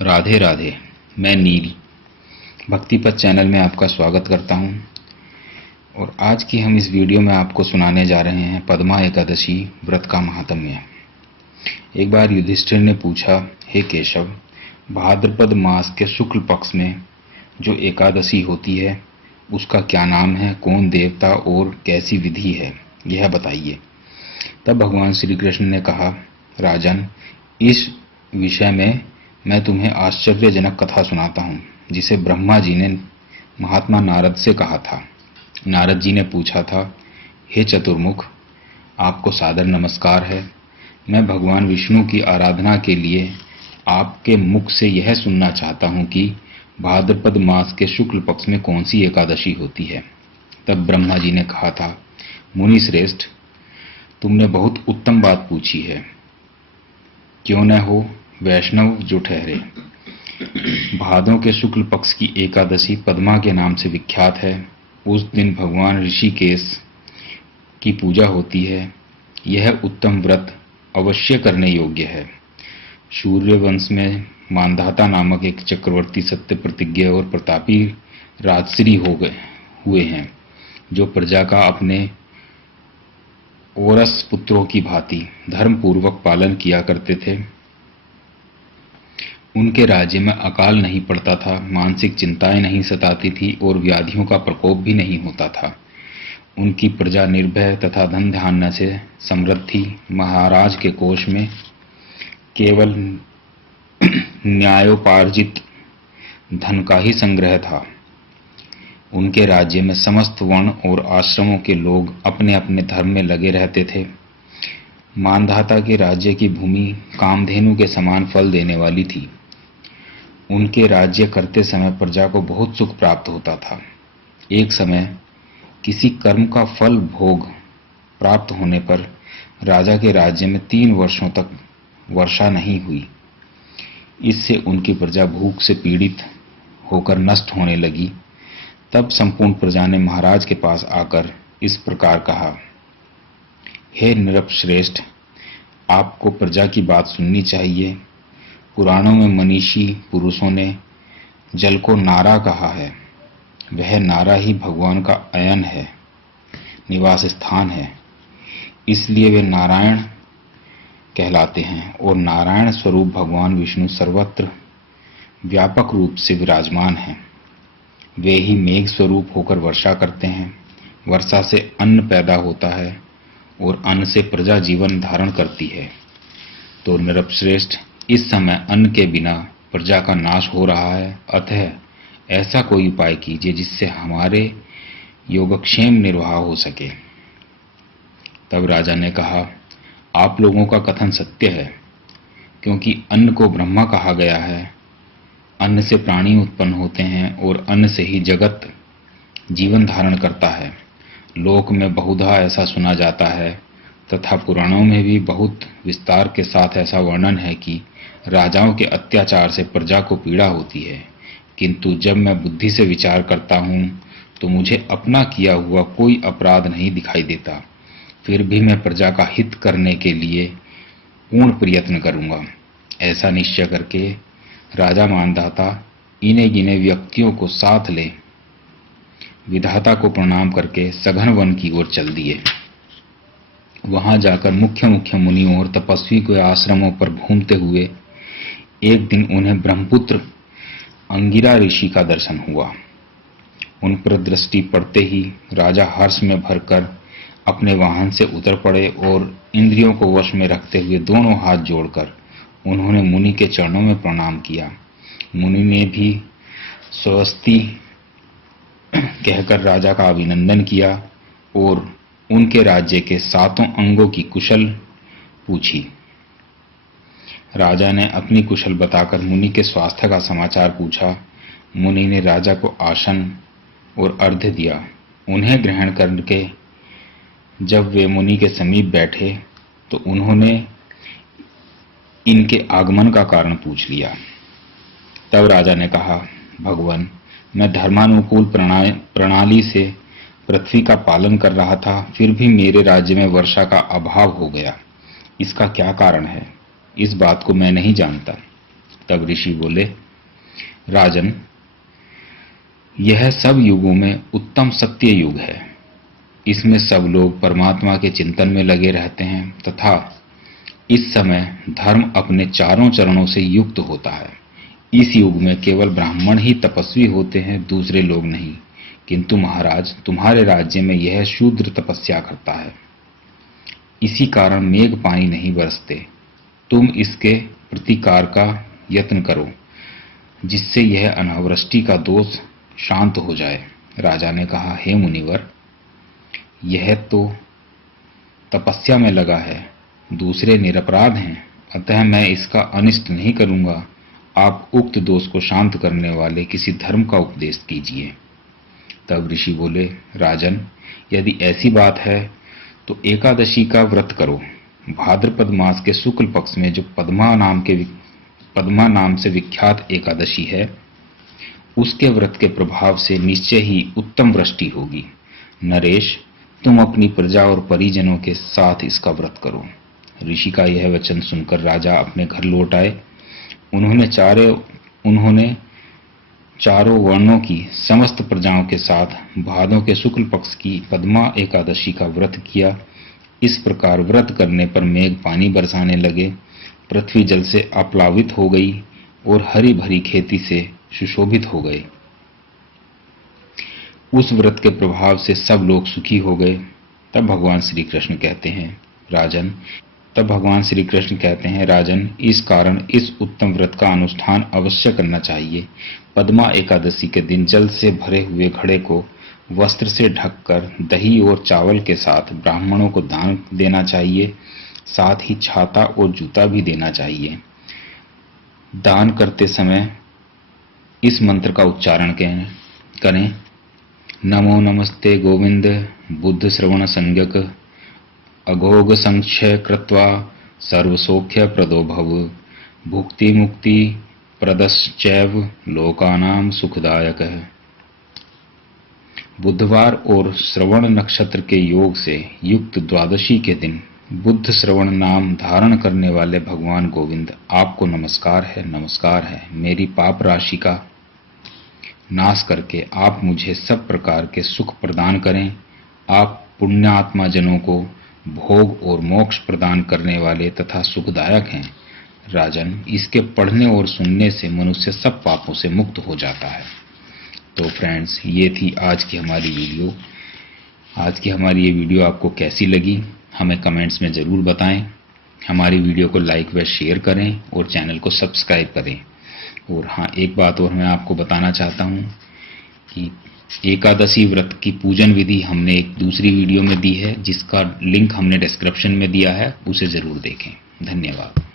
राधे राधे। मैं नील भक्ति पथ चैनल में आपका स्वागत करता हूं और आज की हम इस वीडियो में आपको सुनाने जा रहे हैं पद्मा एकादशी व्रत का महात्म्य। एक बार युधिष्ठिर ने पूछा, हे केशव, भाद्रपद मास के शुक्ल पक्ष में जो एकादशी होती है उसका क्या नाम है, कौन देवता और कैसी विधि है, यह बताइए। तब भगवान श्री कृष्ण ने कहा, राजन, इस विषय में मैं तुम्हें आश्चर्यजनक कथा सुनाता हूँ जिसे ब्रह्मा जी ने महात्मा नारद से कहा था। नारद जी ने पूछा था, हे चतुर्मुख, आपको सादर नमस्कार है। मैं भगवान विष्णु की आराधना के लिए आपके मुख से यह सुनना चाहता हूँ कि भाद्रपद मास के शुक्ल पक्ष में कौन सी एकादशी होती है। तब ब्रह्मा जी ने कहा था, मुनि श्रेष्ठ, तुमने बहुत उत्तम बात पूछी है। क्यों न हो वैष्णव जो ठहरे। भादों के शुक्ल पक्ष की एकादशी पद्मा के नाम से विख्यात है। उस दिन भगवान ऋषिकेश की पूजा होती है। यह उत्तम व्रत अवश्य करने योग्य है। सूर्य वंश में मानधाता नामक एक चक्रवर्ती सत्य प्रतिज्ञ और प्रतापी राजश्री हुए हैं, जो प्रजा का अपने औरस पुत्रों की भांति धर्म पूर्वक पालन किया करते थे। उनके राज्य में अकाल नहीं पड़ता था, मानसिक चिंताएं नहीं सताती थी और व्याधियों का प्रकोप भी नहीं होता था। उनकी प्रजा निर्भय तथा धन धान्य से समृद्ध थी। महाराज के कोष में केवल न्यायोपार्जित धन का ही संग्रह था। उनके राज्य में समस्त वर्ण और आश्रमों के लोग अपने अपने धर्म में लगे रहते थे। मानधाता के राज्य की भूमि कामधेनु के समान फल देने वाली थी। उनके राज्य करते समय प्रजा को बहुत सुख प्राप्त होता था। एक समय किसी कर्म का फल भोग प्राप्त होने पर राजा के राज्य में 3 वर्षों तक वर्षा नहीं हुई। इससे उनकी प्रजा भूख से पीड़ित होकर नष्ट होने लगी। तब संपूर्ण प्रजा ने महाराज के पास आकर इस प्रकार कहा, हे नृपश्रेष्ठ, आपको प्रजा की बात सुननी चाहिए। पुराणों में मनीषी पुरुषों ने जल को नारा कहा है। वह नारा ही भगवान का अयन है, निवास स्थान है। इसलिए वे नारायण कहलाते हैं और नारायण स्वरूप भगवान विष्णु सर्वत्र व्यापक रूप से विराजमान हैं। वे ही मेघ स्वरूप होकर वर्षा करते हैं। वर्षा से अन्न पैदा होता है और अन्न से प्रजा जीवन धारण करती है। तो नृपश्रेष्ठ, इस समय अन्न के बिना प्रजा का नाश हो रहा है। अतः ऐसा कोई उपाय कीजिए जिससे हमारे योगक्षेम निर्वाह हो सके। तब राजा ने कहा, आप लोगों का कथन सत्य है, क्योंकि अन्न को ब्रह्मा कहा गया है। अन्न से प्राणी उत्पन्न होते हैं और अन्न से ही जगत जीवन धारण करता है। लोक में बहुधा ऐसा सुना जाता है तथा पुराणों में भी बहुत विस्तार के साथ ऐसा वर्णन है कि राजाओं के अत्याचार से प्रजा को पीड़ा होती है। किंतु जब मैं बुद्धि से विचार करता हूँ तो मुझे अपना किया हुआ कोई अपराध नहीं दिखाई देता। फिर भी मैं प्रजा का हित करने के लिए पूर्ण प्रयत्न करूंगा। ऐसा निश्चय करके राजा मानधाता इन्हें गिने व्यक्तियों को साथ ले विधाता को प्रणाम करके सघन वन की ओर चल दिए। वहां जाकर मुख्य मुख्य मुनियों और तपस्वी के आश्रमों पर घूमते हुए एक दिन उन्हें ब्रह्मपुत्र अंगिरा ऋषि का दर्शन हुआ। उन पर दृष्टि पड़ते ही राजा हर्ष में भरकर अपने वाहन से उतर पड़े और इंद्रियों को वश में रखते हुए दोनों हाथ जोड़कर उन्होंने मुनि के चरणों में प्रणाम किया। मुनि ने भी स्वस्ति कहकर राजा का अभिनंदन किया और उनके राज्य के 7 अंगों की कुशल पूछी। राजा ने अपनी कुशल बताकर मुनि के स्वास्थ्य का समाचार पूछा। मुनि ने राजा को आसन और अर्घ्य दिया। उन्हें ग्रहण करके जब वे मुनि के समीप बैठे तो उन्होंने इनके आगमन का कारण पूछ लिया। तब राजा ने कहा, भगवान, मैं धर्मानुकूल प्रणाली से पृथ्वी का पालन कर रहा था, फिर भी मेरे राज्य में वर्षा का अभाव हो गया। इसका क्या कारण है, इस बात को मैं नहीं जानता। तब ऋषि बोले, राजन, यह सब युगों में उत्तम सत्य युग है। इसमें सब लोग परमात्मा के चिंतन में लगे रहते हैं तथा इस समय धर्म अपने चारों चरणों से युक्त होता है। इस युग में केवल ब्राह्मण ही तपस्वी होते हैं, दूसरे लोग नहीं। किंतु महाराज, तुम्हारे राज्य में यह शूद्र तपस्या करता है। इसी कारण मेघ पानी नहीं बरसते। तुम इसके प्रतिकार का यत्न करो, जिससे यह अनावृष्टि का दोष शांत हो जाए। राजा ने कहा, हे मुनिवर, यह तो तपस्या में लगा है, दूसरे निरपराध हैं, अतः मैं इसका अनिष्ट नहीं करूंगा। आप उक्त दोष को शांत करने वाले किसी धर्म का उपदेश कीजिए। तब ऋषि बोले, राजन, यदि ऐसी बात है तो एकादशी का व्रत करो। भाद्रपद मास के शुक्ल पक्ष में जो पद्मा नाम से विख्यात एकादशी है, उसके व्रत के प्रभाव से निश्चय ही उत्तम वृष्टि होगी। नरेश, तुम अपनी प्रजा और परिजनों के साथ इसका व्रत करो। ऋषि का यह वचन सुनकर राजा अपने घर लौट आए। उन्होंने चारों वर्णों की समस्त प्रजाओं के साथ भादों के शुक्ल पक्ष की पद्मा एकादशी का व्रत किया। इस प्रकार व्रत करने पर मेघ पानी बरसाने लगे, पृथ्वी जल से आप्लावित हो गई और हरी भरी खेती से सुशोभित हो गए। उस व्रत के प्रभाव से सब लोग सुखी हो गए। तब भगवान श्री कृष्ण कहते हैं, राजन, इस कारण इस उत्तम व्रत का अनुष्ठान अवश्य करना चाहिए। पद्मा एकादशी के दिन जल से भरे हुए घड़े को वस्त्र से ढककर दही और चावल के साथ ब्राह्मणों को दान देना चाहिए। साथ ही छाता और जूता भी देना चाहिए। दान करते समय इस मंत्र का उच्चारण करें, नमो नमस्ते गोविंद, बुद्ध श्रवण संज्ञक, अघोग संक्षय कृत्वा सर्वसौख्य प्रदो भव, भुक्ति मुक्ति प्रदश्चैव लोकानां सुखदायक। बुधवार और श्रवण नक्षत्र के योग से युक्त द्वादशी के दिन बुद्ध श्रवण नाम धारण करने वाले भगवान गोविंद, आपको नमस्कार है। मेरी पाप राशि का नाश करके आप मुझे सब प्रकार के सुख प्रदान करें। आप पुण्यात्मा जनों को भोग और मोक्ष प्रदान करने वाले तथा सुखदायक हैं। राजन, इसके पढ़ने और सुनने से मनुष्य सब पापों से मुक्त हो जाता है। तो फ्रेंड्स, ये थी आज की हमारी वीडियो। आज की हमारी ये वीडियो आपको कैसी लगी हमें कमेंट्स में ज़रूर बताएं। हमारी वीडियो को लाइक व शेयर करें और चैनल को सब्सक्राइब करें। और हाँ, एक बात और मैं आपको बताना चाहता हूँ कि एकादशी व्रत की पूजन विधि हमने एक दूसरी वीडियो में दी है, जिसका लिंक हमने डिस्क्रिप्शन में दिया है, उसे ज़रूर देखें। धन्यवाद।